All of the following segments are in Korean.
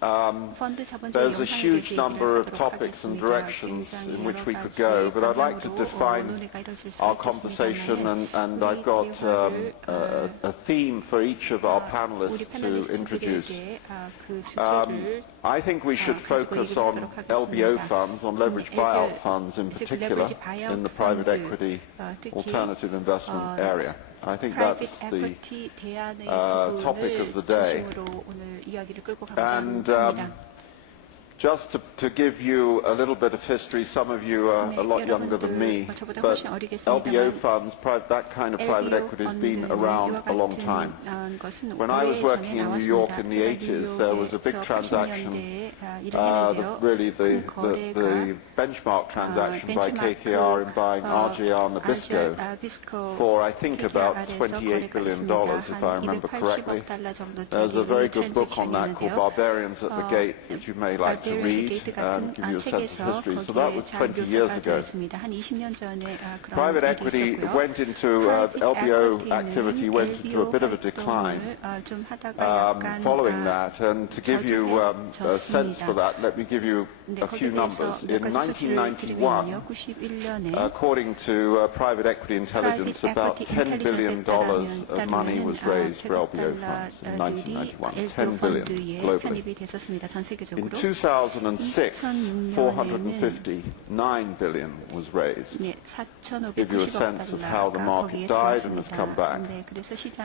there's a huge number of topics and directions in which we could go, but I'd like to define our conversation, and I've got a theme for each of our panelists to introduce. I think we should focus on LBO funds, on leveraged buyout funds in particular, in the private equity alternative investment area. I think that's the topic of the day. And just to give you a little bit of history, some of you are a lot younger than me, but LBO funds, that kind of private equity has been around a long time. When I was working in New York in the 80s, there was a big transaction, really the benchmark transaction by KKR in buying RJR Nabisco for, I think, about $28 billion, if I remember correctly. There's a very good book on that called Barbarians at the Gate, which you may like to read and give you a sense of history. So that was 20 years ago. Private equity went into, LBO activity went into a bit of a decline following that. And to give you a sense for that, let me give you a few numbers. In 1991, according to private equity intelligence, about $10 billion of money was raised for LBO funds in 1991. $10 billion globally. In 2006, $459 billion was raised. Give you a sense of how the market died and has come back.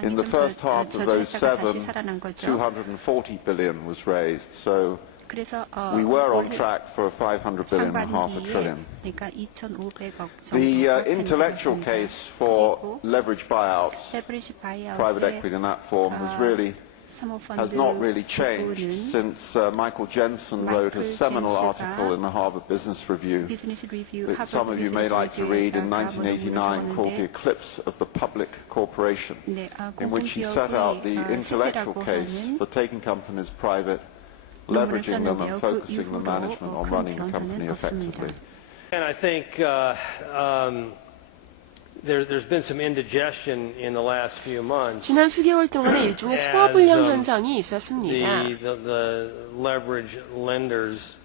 In the first half of those 7, $240 billion was raised. So we were on track for $500 billion and half a trillion. The intellectual case for leveraged buyouts, private equity in that form, has not really changed since Michael Jensen wrote a seminal article in the Harvard Business Review that some of you may like to read in 1989 called The Eclipse of the Public Corporation, in which he set out the intellectual case for taking companies private, leveraging them and focusing the management on running the company effectively. And I think there's been some indigestion in the last few months. 지난 수개월 동안에 일종의 소화불량 현상이 있었습니다. The leverage lenders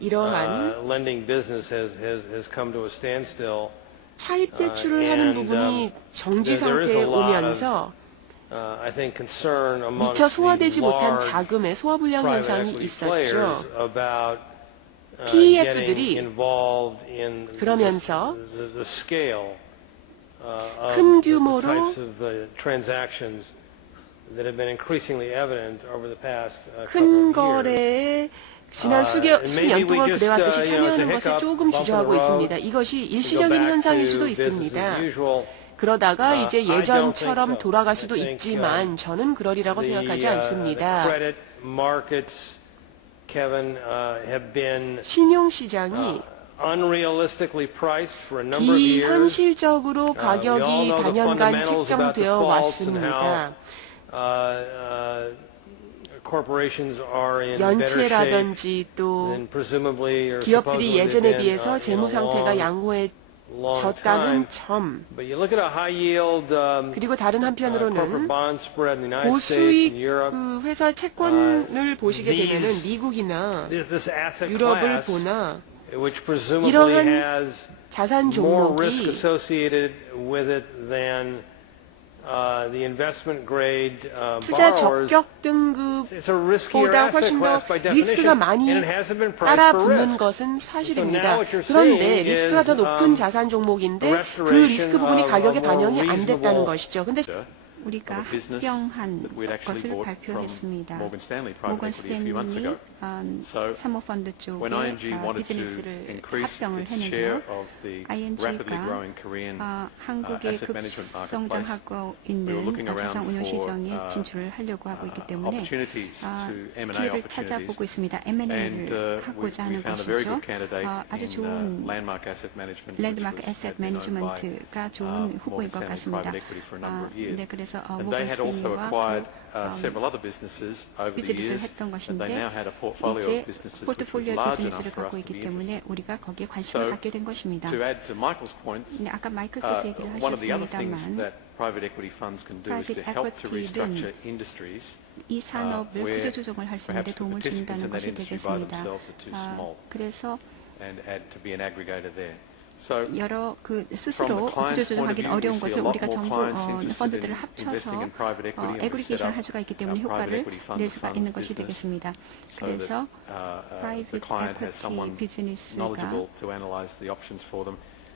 lending business has come to a standstill. 차입 대출을 하는 부분이 정지 상태에 오면서 미처 소화되지 못한 자금의 소화불량 현상이 있었죠. PEF들이 그러면서 큰 규모로 큰 거래에 지난 수년 동안 그래왔듯이 참여하는 것을 조금 기저하고 있습니다. 이것이 일시적인 현상일 수도 있습니다. 그러다가 이제 예전처럼 돌아갈 수도 있지만 저는 그러리라고 생각하지 않습니다. 신용시장이 비현실적으로 가격이 단연간 책정되어 왔습니다. 연체라든지 또 기업들이 예전에 비해서 재무 상태가 양호해졌다는 점, 그리고 다른 한편으로는 고수익 그 회사 채권을 보시게 되면은 미국이나 유럽을 보나 이러한 자산 종목이 투자 적격 등급보다 훨씬 더 리스크가 많이 따라붙는 것은 사실입니다. 그런데 리스크가 더 높은 자산 종목인데 그 리스크 부분이 가격에 반영이 안 됐다는 것이죠. 근데 우리가 합병한 것을 발표했습니다. 모건 스탠리 사모펀드 쪽에 비즈니스를 합병을 했는데요. ING가 한국에 급성장하고 있는 자산 운용 시장에 진출을 하려고 하고 있기 때문에 기회를 찾아보고 있습니다. M&A를 하고자 하는 것이죠. 아주 좋은 랜드마크 애셋 매니지먼트가 좋은 후보인 것 같습니다. 네, 그래서 모건 스탠리와 several other businesses over the 비즈니스를 years, 했던 and they 것인데 now had a portfolio 이제 of businesses which was 포트폴리오 large enough 비즈니스를 for us 갖고 to 있기 be 때문에 interested. 우리가 거기에 관심을 갖게 된 것입니다. To add to Michael's points, 네, 아까 마이클께서 얘기를 one of the other things 하셨습니다만 that private equity funds can do is to help to restructure industries 이 산업을 where 구조조정을 할 수 있는 데 perhaps the 도움을 participants 준다는 in that 것이 industry by 되겠습니다. themselves are too small 그래서 and add to be an aggregator there. So 여러 스스로 구조조정하기는 어려운 것을 우리가 전부 펀드들을 합쳐서 애그리게이션 할 수가 있기 때문에 효과를 낼 수가 있는 것이 되겠습니다. 그래서 프라이빗 에쿼티 비즈니스가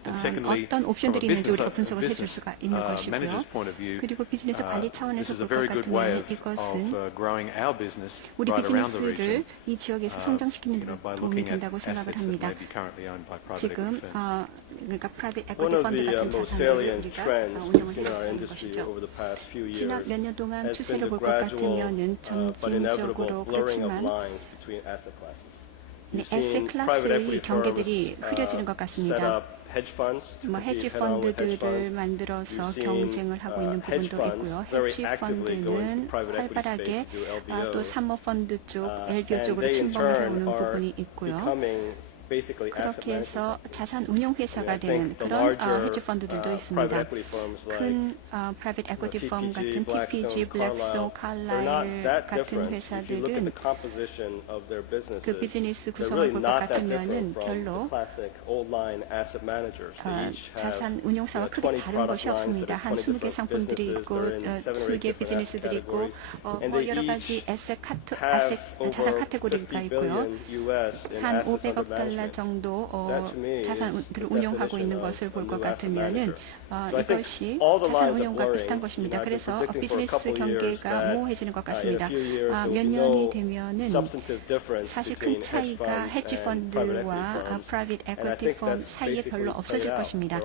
어떤 옵션들이 있는지 우리가 분석을 해줄 수가 있는 것이고요. 그리고 비즈니스 관리 차원에서 볼 것 같으면 이것은 우리 비즈니스를 이 지역에서 성장시키는 데 도움이 된다고 생각을 합니다. 지금 그러니까 프라이빗 에쿼티 펀드 같은 자산들을 우리가 운영을 해줄 수 있는 것이죠. 지난 몇 년 동안 추세를 볼 것 같으면은 점진적으로 그렇지만 에셋 클래스의 경계들이 흐려지는 것 같습니다. 헤지 펀드들을 만들어서 경쟁을 하고 있는 부분도 있고요. 헤지 펀드는 활발하게 또 사모 펀드 쪽, LBO 쪽으로 침범을 해오는 부분이 있고요. 그렇게 해서 자산 운용 회사가 되는 그런 헤지 펀드들도 있습니다. 큰 프라이빗 에쿼티 펌 같은 TPG, 블랙스톤, 칼라일 같은 회사들은 그 비즈니스 구성을 볼 것 같으면은 별로 자산 운용사와 크게 다른 것이 없습니다. 한 20개 상품들이 있고 20개 비즈니스들이 있고 뭐 여러 가지 자산 카테고리가 있고요. 한 500억 달러 정도 자산을 운용하고 있는 것을 볼 것 같으면은 이것이 자산 운용과 비슷한 것입니다. 그래서 비즈니스 경계가 모호해지는 것 같습니다. 몇 년이 되면은 사실 큰 차이가 헤지 펀드와 프라이빗 에쿼티 펌 사이에 별로 없어질 것입니다.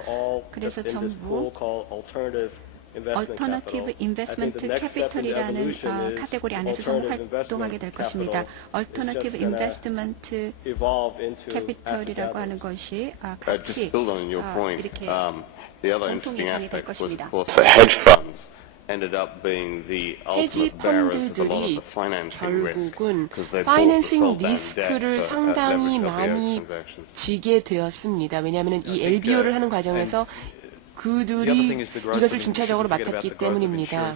그래서 전부 얼터너티브 인베스트먼트 캐피털이라는 카테고리 안에서 전부 활동하게 될 것입니다. 얼터너티브 인베스트먼트 캐피털이라고 하는 것이 같이 이렇게 공통의 장이 될 것입니다. 헤지 펀드들이 결국은 파이낸싱 리스크를 상당히 많이 지게 되었습니다. 왜냐하면 이 LBO를 하는 과정에서 그들이 이것을 중차적으로 맡았기 때문입니다.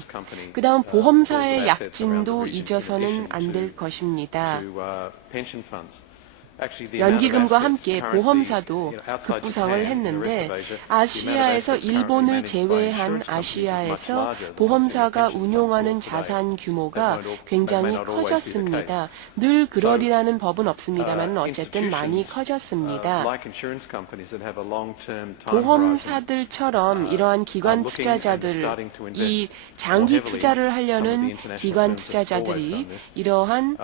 그 다음 보험사의 약진도 잊어서는 안 될 것입니다. 연기금과 함께 보험사도 급부상을 했는데 아시아에서 일본을 제외한 아시아에서 보험사가 운용하는 자산 규모가 굉장히 커졌습니다. 늘 그러리라는 법은 없습니다만 어쨌든 많이 커졌습니다. 보험사들처럼 이러한 기관 투자자들이 장기 투자를 하려는 기관 투자자들이 이러한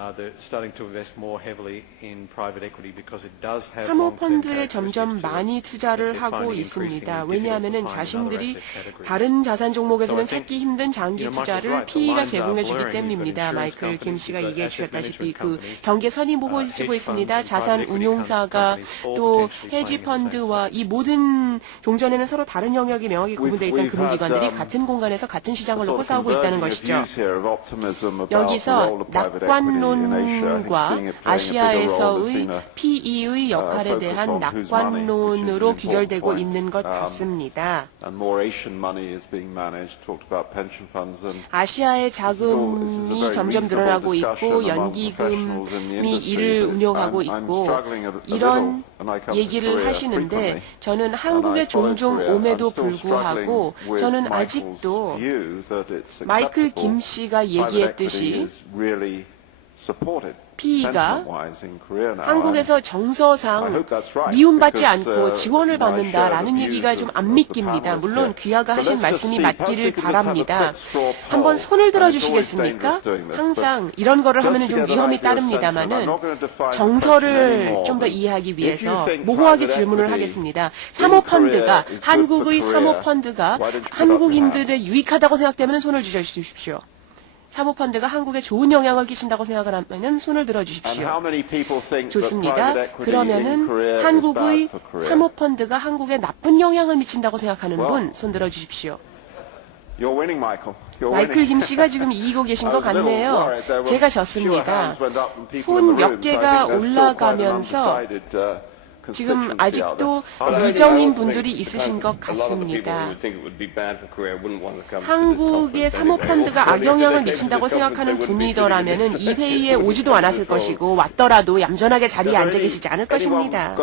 사모펀드에 점점 많이 투자를 하고 있습니다. 왜냐하면 자신들이 다른 자산 종목에서는 찾기 힘든 장기 투자를 PE가 제공해 주기 때문입니다. 마이클 김 씨가 얘기해 주셨다시피 그 경계선이 모호해지고 있습니다. 자산 운용사가 또 헤지 펀드와 이 모든 종전에는 서로 다른 영역이 명확히 구분되어 있던 금융기관들이 같은 공간에서 같은 시장을 놓고 싸우고 있다는 것이죠. 여기서 낙관론과 아시아에서의 PE의 역할에 대한 낙관론으로 귀결되고 있는 것 같습니다. 아시아의 자금이 점점 늘어나고 있고 연기금이 이를 운용하고 있고 이런 얘기를 하시는데 저는 한국에 종종 옴에도 불구하고 저는 아직도 마이클 김 씨가 얘기했듯이 PE가 한국에서 정서상 미움받지 않고 지원을 받는다라는 얘기가 좀 안 믿깁니다. 물론 귀하가 하신 말씀이 맞기를 바랍니다. 한번 손을 들어주시겠습니까? 항상 이런 거를 하면 좀 위험이 따릅니다만은 정서를 좀 더 이해하기 위해서 모호하게 질문을 하겠습니다. 사모펀드가 한국의 사모펀드가 한국인들의 유익하다고 생각되면 손을 주십시오. 사모펀드가 한국에 좋은 영향을 끼친다고 생각을 하면 손을 들어주십시오. 좋습니다. 그러면은 한국의 사모펀드가 한국에 나쁜 영향을 미친다고 생각하는 분 손 들어주십시오. You're winning, Michael. 마이클 김 씨가 지금 이기고 계신 것 같네요. 제가 졌습니다. 손 몇 개가 올라가면서 지금 아직도 미정인 분들이 있으신 것 같습니다. 한국의 사모펀드가 악영향을 미친다고 생각하는 분이더라면 이 회의에 오지도 않았을 것이고 왔더라도 얌전하게 자리에 앉아 계시지 않을 것입니다.